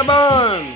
Fire burn!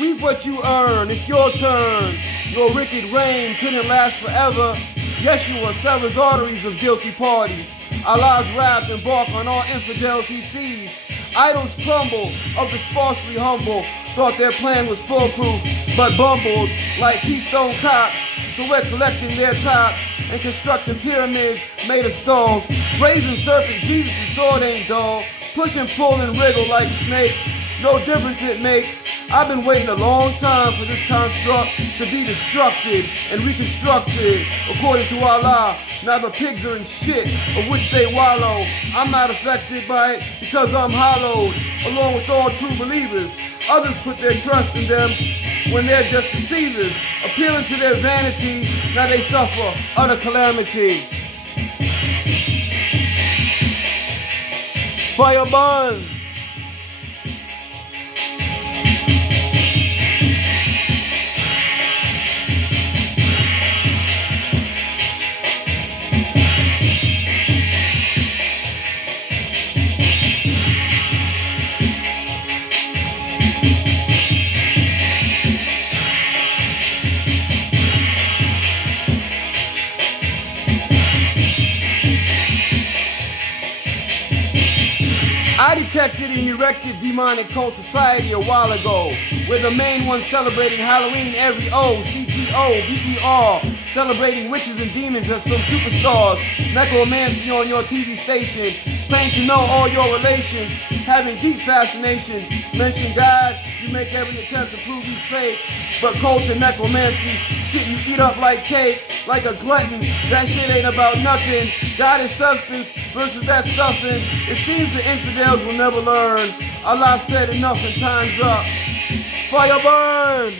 Reap what you earn, it's your turn. Your wicked reign couldn't last forever. Yeshua severs arteries of guilty parties. Allah's wrath embark on all infidels he sees. Idols crumble of the sparsely humble. Thought their plan was foolproof, but bumbled like Keystone cops. So we're collecting their tops and constructing pyramids made of skulls. Brazen serpent, Jesus' sword ain't dull. Push and pull and wriggle like snakes. No difference it makes. I've been waiting a long time for this construct to be destructed and reconstructed according to Allah. Now the pigs are in shit of which they wallow. I'm not affected by it because I'm hallowed, along with all true believers. Others put their trust in them when they're just deceivers, appealing to their vanity. Now they suffer utter calamity. Fire burn! I detected and erected demonic cult society a while ago, where the main ones celebrating Halloween every O-C-T-O-B-E-R, celebrating witches and demons as some superstars, necromancy on your TV station, claim to know all your relations, having deep fascination, mention God, you make every attempt to prove he's fake, but cult and necromancy, shit you eat up like cake, like a glutton, that shit ain't about nothing. God is substance versus that stuffing. It seems the infidels will never learn. Allah said enough and time's up. Fire burn!